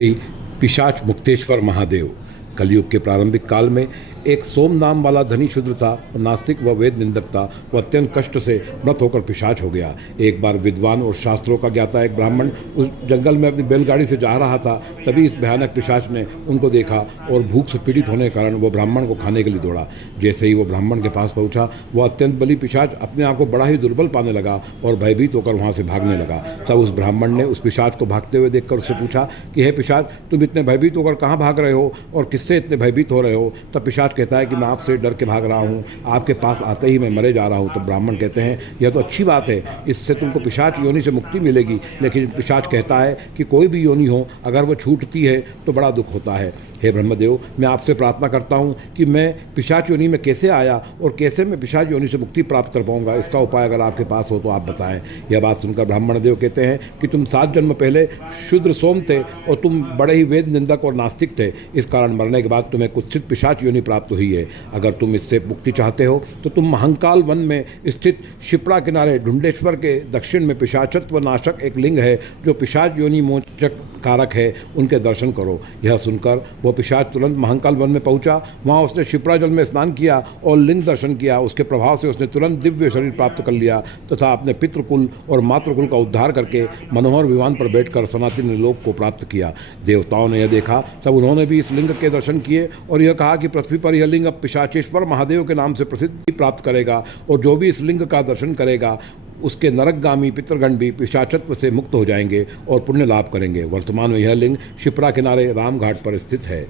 श्री पिशाच मुक्तेश्वर महादेव। कलयुग के प्रारंभिक काल में एक सोम नाम वाला धनी शूद्र था, नास्तिक व वेद निंदक था। वह अत्यंत कष्ट से मृत होकर पिशाच हो गया। एक बार विद्वान और शास्त्रों का ज्ञाता एक ब्राह्मण उस जंगल में अपनी बैलगाड़ी से जा रहा था। तभी इस भयानक पिशाच ने उनको देखा और भूख से पीड़ित होने के कारण वो ब्राह्मण को खाने के लिए दौड़ा। जैसे ही वो ब्राह्मण के पास पहुंचा, वह अत्यंत बली पिशाच अपने आप को बड़ा ही दुर्बल पाने लगा और भयभीत होकर वहाँ से भागने लगा। तब उस ब्राह्मण ने उस पिशाच को भागते हुए देखकर उससे पूछा कि हे पिशाच, तुम इतने भयभीत होकर कहाँ भाग रहे हो और किससे इतने भयभीत हो रहे हो? तब पिशाच कहता है कि मैं आपसे डर के भाग रहा हूँ, आपके पास आते ही मैं मरे जा रहा हूँ। तो ब्राह्मण कहते हैं यह तो अच्छी बात है, इससे तुमको पिशाच योनि से मुक्ति मिलेगी। लेकिन पिशाच कहता है कि कोई भी योनि हो, अगर वो छूटती है तो बड़ा दुख होता है। हे ब्रह्मदेव, मैं आपसे प्रार्थना करता हूँ कि मैं पिशाच योनि में कैसे आया और कैसे मैं पिशाच योनि से मुक्ति प्राप्त कर पाऊंगा, इसका उपाय अगर आपके पास हो तो आप बताएं। यह बात सुनकर ब्राह्मण देव कहते हैं कि तुम 7 जन्म पहले शूद्र सोम थे और तुम बड़े ही वेद निंदक और नास्तिक थे। इस कारण मरने के बाद तुम्हें कुत्सित पिशाच योनि प्राप्त हुई है। अगर तुम इससे मुक्ति चाहते हो तो तुम महाकाल वन में स्थित शिप्रा किनारे ढूंढेश्वर के दक्षिण में पिशाचत्व नाशक एक लिंग है जो पिशाच योनि मोचक कारक है, उनके दर्शन करो। यह सुनकर वो पिशाच तुरंत महाकाल वन में पहुंचा। वहाँ उसने शिप्रा जल में स्नान किया और लिंग दर्शन किया। उसके प्रभाव से उसने तुरंत दिव्य शरीर प्राप्त कर लिया तथा अपने पितृकुल और मातृकुल का उद्धार करके मनोहर विमान पर बैठकर सनातन लोक को प्राप्त किया। देवताओं ने यह देखा, तब उन्होंने भी इस लिंग के दर्शन किए और यह कहा कि पृथ्वी पर यह लिंग अब पिशाचेश्वर महादेव के नाम से प्रसिद्धि प्राप्त करेगा और जो भी इस लिंग का दर्शन करेगा उसके नरकगामी पितृगण भी पिशाचत्व से मुक्त हो जाएंगे और पुण्य लाभ करेंगे। वर्तमान में यह लिंग शिप्रा किनारे रामघाट पर स्थित है।